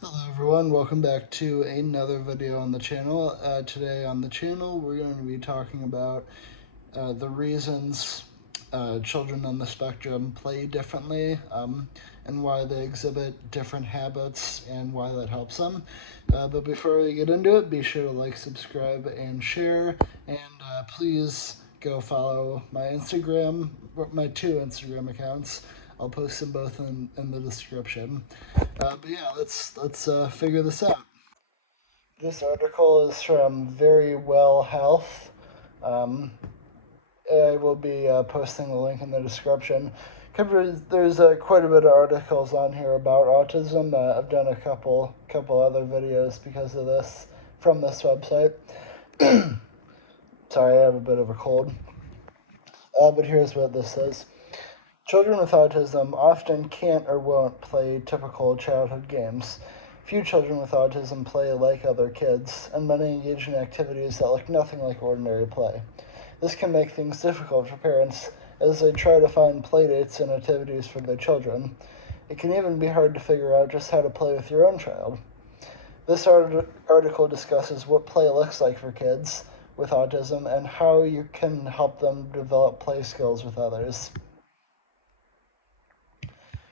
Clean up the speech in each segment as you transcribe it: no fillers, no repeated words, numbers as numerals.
Hello everyone, welcome back to another video on the channel. Today on the channel we're going to be talking about the reasons children on the spectrum play differently and why they exhibit different habits and why that helps them. But before we get into it, be sure to like, subscribe, and share, and please go follow my Instagram, my two Instagram accounts. I'll post them both in the description. But yeah, let's figure this out. This article is from Very Well Health. Um, I will be posting the link in the description. There's quite a bit of articles on here about autism. I've done a couple other videos because of this from this website. Sorry, I have a bit of a cold. But here's what this says. Children with autism often can't or won't play typical childhood games. Few children with autism play like other kids, and many engage in activities that look nothing like ordinary play. This can make things difficult for parents as they try to find playdates and activities for their children. It can even be hard to figure out just how to play with your own child. This article discusses what play looks like for kids with autism and how you can help them develop play skills with others.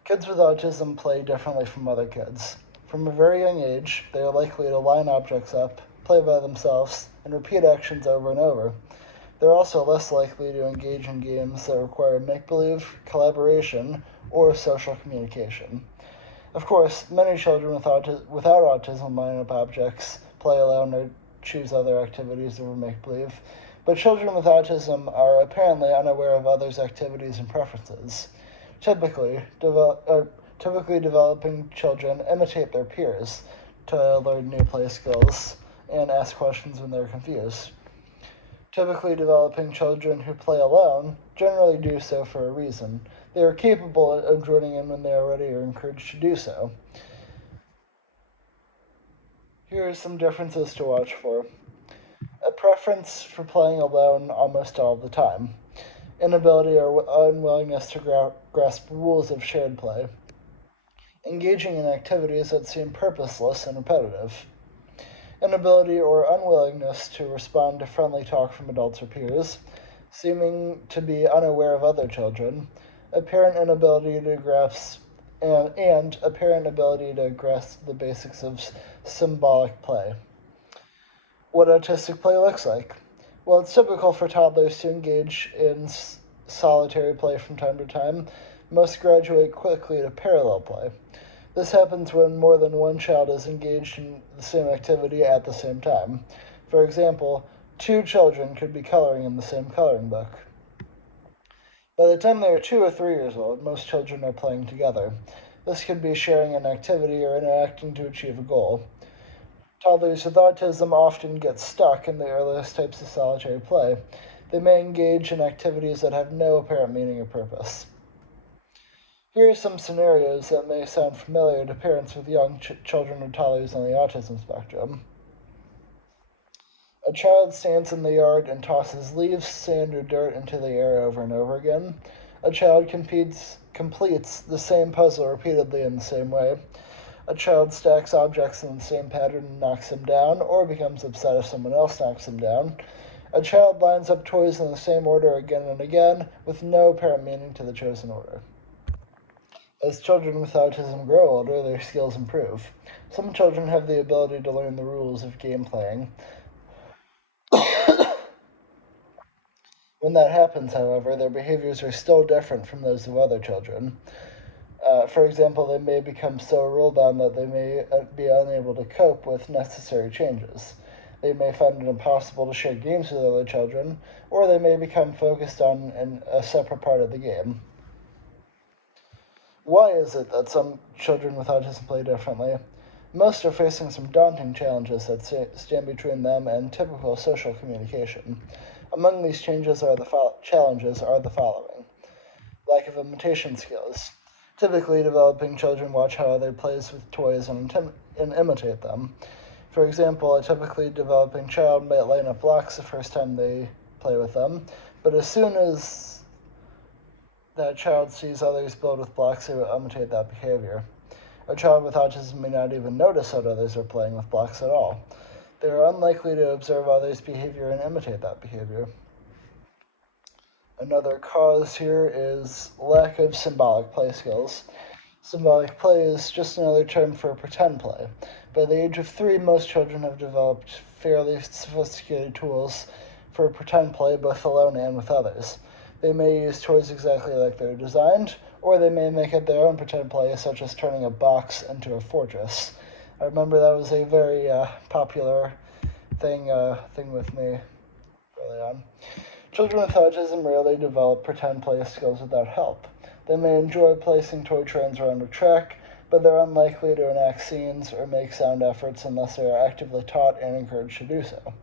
Kids with autism play differently from other kids. From a very young age, they are likely to line objects up, play by themselves, and repeat actions over and over. They're also less likely to engage in games that require make-believe, collaboration, or social communication. Of course, many children without autism line up objects, play alone, or choose other activities over make-believe, but children with autism are apparently unaware of others' activities and preferences. Typically developing children imitate their peers to learn new play skills and ask questions when they're confused. Typically developing children who play alone generally do so for a reason. They are capable of joining in when they are ready or encouraged to do so. Here are some differences to watch for. A preference for playing alone almost all the time. Inability or unwillingness to grasp rules of shared play. Engaging in activities that seem purposeless and repetitive. Inability or unwillingness to respond to friendly talk from adults or peers. Seeming to be unaware of other children. Apparent inability to grasp and apparent ability to grasp the basics of symbolic play. What autistic play looks like. Well, it's typical for toddlers to engage in solitary play from time to time. Most graduate quickly to parallel play. This happens when more than one child is engaged in the same activity at the same time. For example, two children could be coloring in the same coloring book. By the time they are 2 or 3 years old, most children are playing together. This could be sharing an activity or interacting to achieve a goal. Toddlers with autism often get stuck in the earliest types of solitary play. They may engage in activities that have no apparent meaning or purpose. Here are some scenarios that may sound familiar to parents with young children or toddlers on the autism spectrum. A child stands in the yard and tosses leaves, sand, or dirt into the air over and over again. A child completes the same puzzle repeatedly in the same way. A child stacks objects in the same pattern and knocks them down, or becomes upset if someone else knocks them down. A child lines up toys in the same order again and again, with no apparent meaning to the chosen order. As children with autism grow older, their skills improve. Some children have the ability to learn the rules of game playing. When that happens, however, their behaviors are still different from those of other children. For example, they may become so rule-bound that they may be unable to cope with necessary changes. They may find it impossible to share games with other children, or they may become focused on a separate part of the game. Why is it that some children with autism play differently? Most are facing some daunting challenges that stand between them and typical social communication. Among these challenges are the following. Lack of imitation skills. Typically, developing children watch how other plays with toys and imitate them. For example, a typically developing child might line up blocks the first time they play with them, but as soon as that child sees others build with blocks, they will imitate that behavior. A child with autism may not even notice that others are playing with blocks at all. They are unlikely to observe others' behavior and imitate that behavior. Another cause here is lack of symbolic play skills. Symbolic play is just another term for pretend play. By the age of 3, most children have developed fairly sophisticated tools for pretend play, both alone and with others. They may use toys exactly like they're designed, or they may make up their own pretend play, such as turning a box into a fortress. I remember that was a very popular thing with me early on. Children with autism rarely develop pretend play skills without help. They may enjoy placing toy trains around a track, but they're unlikely to enact scenes or make sound efforts unless they are actively taught and encouraged to do so.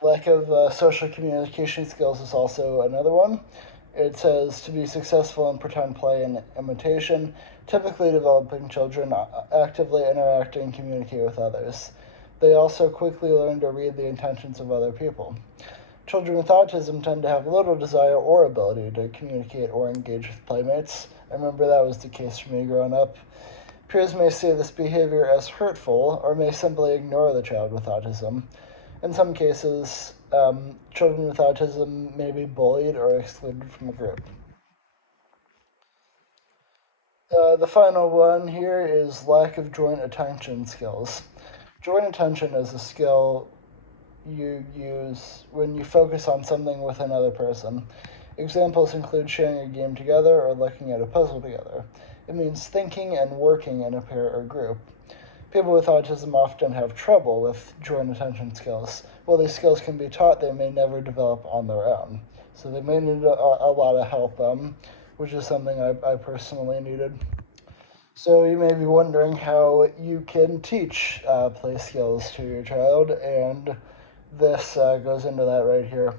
Lack of social communication skills is also another one. It says to be successful in pretend play and imitation, typically developing children actively interact and communicate with others. They also quickly learn to read the intentions of other people. Children with autism tend to have little desire or ability to communicate or engage with playmates. I remember that was the case for me growing up. Peers may see this behavior as hurtful or may simply ignore the child with autism. In some cases, children with autism may be bullied or excluded from a group. The final one here is lack of joint attention skills. Joint attention is a skill you use when you focus on something with another person. Examples include sharing a game together or looking at a puzzle together. It means thinking and working in a pair or group. People with autism often have trouble with joint attention skills. While these skills can be taught, they may never develop on their own. So they may need a lot of help, which is something I personally needed. So you may be wondering how you can teach play skills to your child, and this goes into that right here.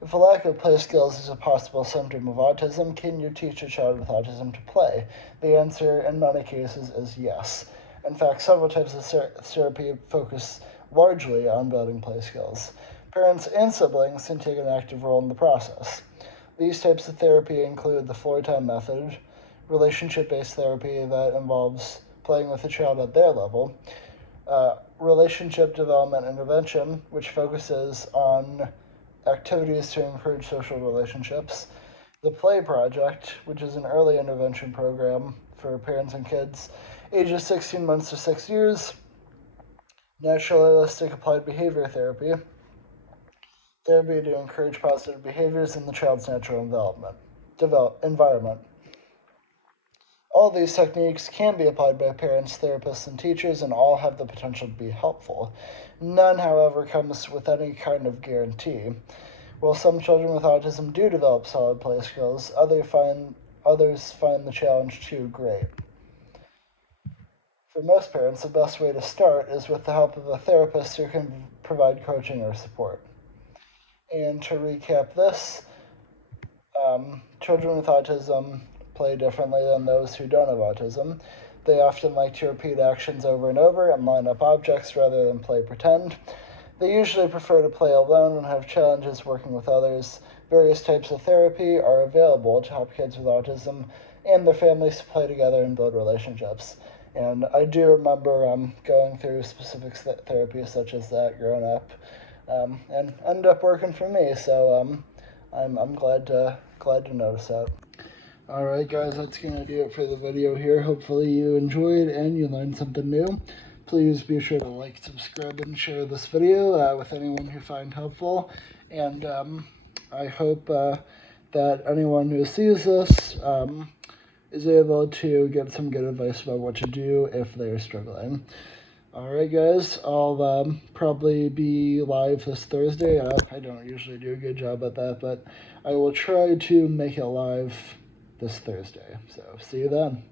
If a lack of play skills is a possible symptom of autism, can you teach a child with autism to play? The answer in many cases is yes. In fact, several types of therapy focus largely on building play skills. Parents and siblings can take an active role in the process. These types of therapy include the floor time method, relationship-based therapy that involves playing with the child at their level, relationship development intervention, which focuses on activities to encourage social relationships, the Play Project, which is an early intervention program for parents and kids ages 16 months to 6 years, naturalistic applied behavior therapy, therapy to encourage positive behaviors in the child's natural environment. All these techniques can be applied by parents, therapists, and teachers, and all have the potential to be helpful. None, however, comes with any kind of guarantee. While some children with autism do develop solid play skills, others find the challenge too great. For most parents, the best way to start is with the help of a therapist who can provide coaching or support. And to recap this, children with autism play differently than those who don't have autism. They often like to repeat actions over and over and line up objects rather than play pretend. They usually prefer to play alone and have challenges working with others. Various types of therapy are available to help kids with autism and their families to play together and build relationships. And I do remember going through specific therapy such as that growing up, and ended up working for me. So I'm glad to notice that. Alright guys, that's going to do it for the video here. Hopefully you enjoyed and you learned something new. Please be sure to like, subscribe, and share this video with anyone who find helpful. And I hope that anyone who sees this is able to get some good advice about what to do if they're struggling. Alright guys, I'll probably be live this Thursday. I don't usually do a good job at that, but I will try to make it live this Thursday. So see you then.